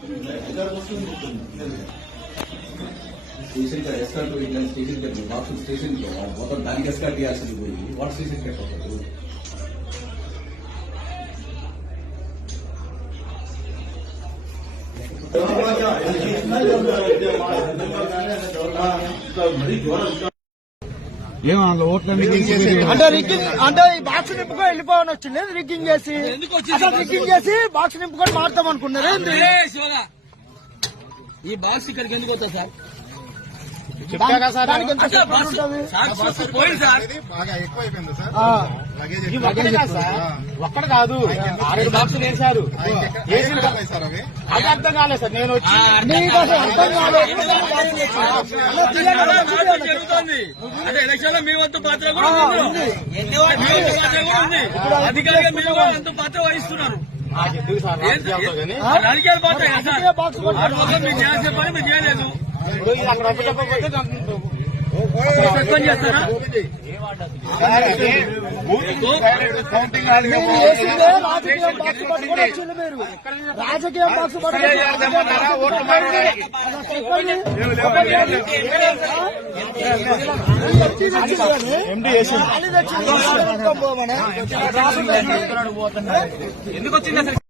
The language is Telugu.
స్టేషన్ ఎస్కార్ట్ ఇట్లా స్టేషన్ కట్టి బాక్స్ స్టేషన్ మొత్తం దానికి ఎస్కార్ట్ చేయాల్సింది పోయి వాట్ స్టేషన్ కట్టదు. అంటే రిగ్గింగ్ అంటే ఈ బాక్స్ నింపుకొని వెళ్ళిపోవని వచ్చింది. రిగ్గింగ్ చేసి అసలు రిగ్గింగ్ చేసి బాక్స్ నింపుకొని మారుతాం అనుకున్నారు. ఈ బాక్స్ ఇక్కడికి ఎందుకు వస్తా సార్? చెప్పాక సార్ ఒక్కడ కాదు 6 బాక్సులు వేశారు. అది అర్థం కాలేదు సార్. నేను వచ్చి అర్థం కాలేదు. జరుగుతుంది అంటే ఎలక్షన్ లో మీ వంతు పాత్ర కూడా ఉంది, అధికారిగా మీరు కూడా అంత పాత్ర వహిస్తున్నారు. రాజకీయాల పాత్ర మీకు న్యాయం చెప్పాలి, మీరు చేయలేదు. సస్పెండ్ చేస్తారా? రాజకీయ బాక్స్ ఎందుకు వచ్చింది అసలు?